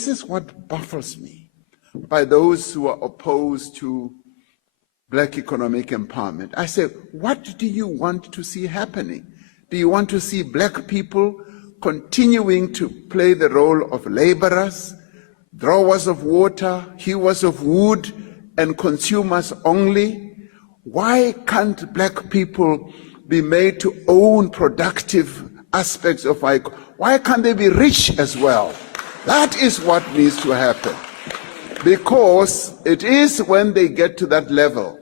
This is what baffles me by those who are opposed to black economic empowerment. I say, what do you want to see happening? Do you want to see black people continuing to play the role of laborers, drawers of water, hewers of wood, and consumers only? Why can't black people be made to own productive aspects of our economy? Why can't they be rich as well? That is what needs to happen. Because it is when they get to that level.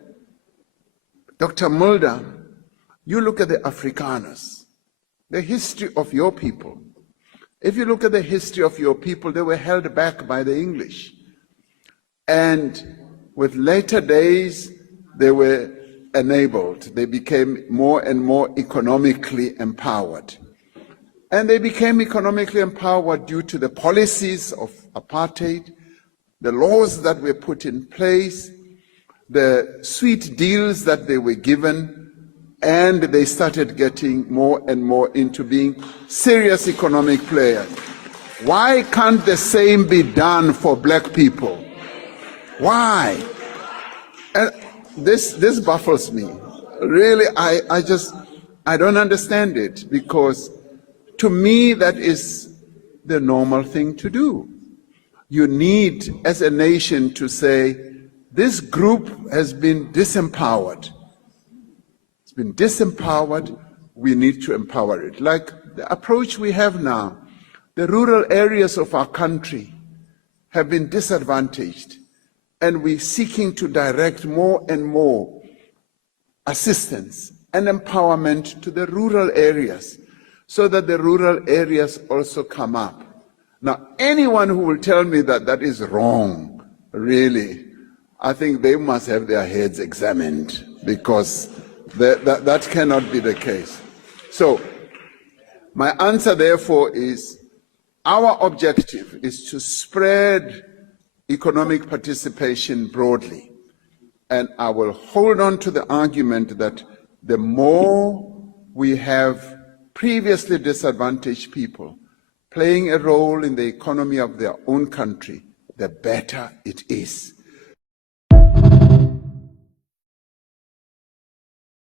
Dr. Mulder, you look at the Afrikaners, the history of your people. If you look at the history of your people, they were held back by the English. And with later days, they were enabled. They became more and more economically empowered. And they became economically empowered due to the policies of apartheid, the laws that were put in place, the sweet deals that they were given, and they started getting more and more into being serious economic players. Why can't the same be done for black people? Why? And this baffles me. Really, I don't understand it, because to me that is the normal thing to do. You need, as a nation, to say, this group has been disempowered. It's been disempowered, we need to empower it. Like the approach we have now, the rural areas of our country have been disadvantaged, and we're seeking to direct more and more assistance and empowerment to the rural areas, so that the rural areas also come up. Now, anyone who will tell me that that is wrong, really, I think they must have their heads examined, because that cannot be the case. So, my answer, therefore, is our objective is to spread economic participation broadly. And I will hold on to the argument that the more we have previously disadvantaged people playing a role in the economy of their own country, the better it is.